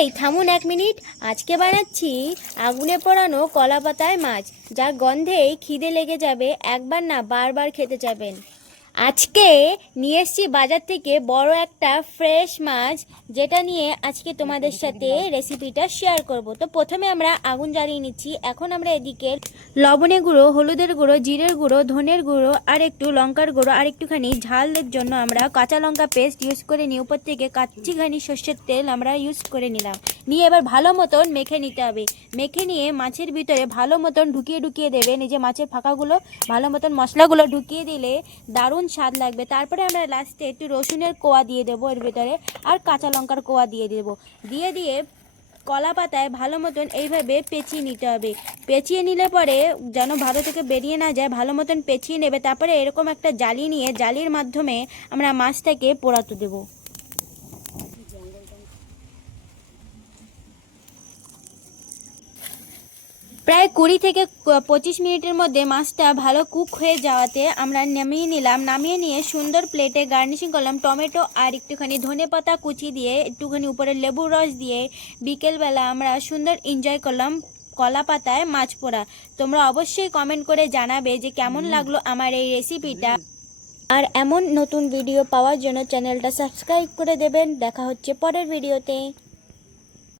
এই থামুন এক মিনিট। আজকে বানাচ্ছি আগুনে পোড়ানো কলা পাতায় মাছ, যার গন্ধেই খিদে লেগে যাবে, একবার না বারবার খেতে যাবেন। আজকে নিয়ে এসেছি বাজার থেকে বড় একটা ফ্রেশ মাছ, যেটা নিয়ে আজকে তোমাদের সাথে রেসিপিটা শেয়ার করব। তো প্রথমে আমরা আগুন জ্বালিয়ে নিচ্ছি। এখন আমরা এদিকে লবণের গুঁড়ো, হলুদের গুঁড়ো, জিরের গুঁড়ো, ধনের গুঁড়ো আর একটু লঙ্কার গুঁড়ো আর একটুখানি ঝালের জন্য আমরা কাঁচা লঙ্কা পেস্ট ইউজ করে নিই। উপর থেকে কাচ্চিঘানি সর্ষের তেল আমরা ইউজ করে নিলাম। নিয়ে এবার ভালো মতন মেখে নিতে হবে। মেখে নিয়ে মাছের ভিতরে ভালো মতন ঢুকিয়ে দেবে। নিজে মাছের ফাঁকাগুলো ভালো মতন মশলাগুলো ঢুকিয়ে দিলে দারুণ স্বাদ লাগবে। তারপরে আমরা লাস্টে একটু রসুনের কোয়া দিয়ে দেবো এর ভিতরে, আর কাঁচা লঙ্কার কোয়া দিয়ে দেবো। দিয়ে কলা পাতায় ভালো মতন এইভাবে পেঁচিয়ে নিতে হবে। পেঁচিয়ে নিলে পরে যেন ভালো থেকে বেরিয়ে না যায়, ভালো মতন পেঁচিয়ে নেবে। তারপরে এরকম একটা জালি নিয়ে জালির মাধ্যমে আমরা মাছটাকে পোড়াতে দেবো। প্রায় 20 থেকে 25 মিনিটের মধ্যে মাছটা ভালো কুক হয়ে যাওয়াতে আমরা নামিয়ে নিলাম। নামিয়ে নিয়ে সুন্দর প্লেটে গার্নিশিং করলাম টমেটো আর একটুখানি ধনেপাতা কুচি দিয়ে, একটুখানি উপরে লেবুর রস দিয়ে। বিকেলবেলা আমরা সুন্দর এনজয় করলাম কলা পাতায় মাছ পোড়া। তোমরা অবশ্যই কমেন্ট করে জানাবে যে কেমন লাগলো আমার এই রেসিপিটা। আর এমন নতুন ভিডিও পাওয়ার জন্য চ্যানেলটা সাবস্ক্রাইব করে দেবেন। দেখা হচ্ছে পরের ভিডিওতে।